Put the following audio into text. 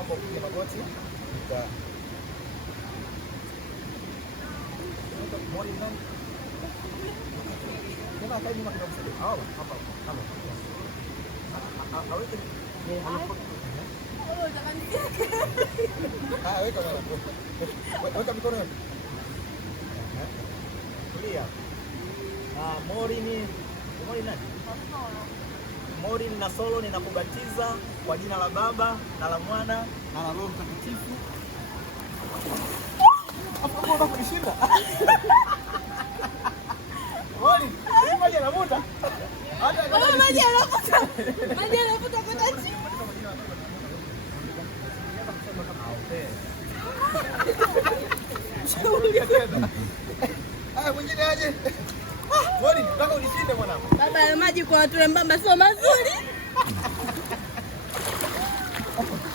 naomba upige magoti. Mori nani? Kama kaji nyuma kidogo sasa. Hapa. Aweke ni anafoto. Weka bwana. Weka mikono yote. Tulia. Mori nani? Mori na Solo ninakubatiza kwa jina la Baba na la Mwana na la Roho Mtakatifu. Hapo mbona kunishinda? Mori, maji yanavuta. Maji yanavuta. Maji yanavuta kwenda chini. Mwingine aje. Mori, nataka unishinde mwanangu. Baba, maji kwa watu wembamba sio mazuri.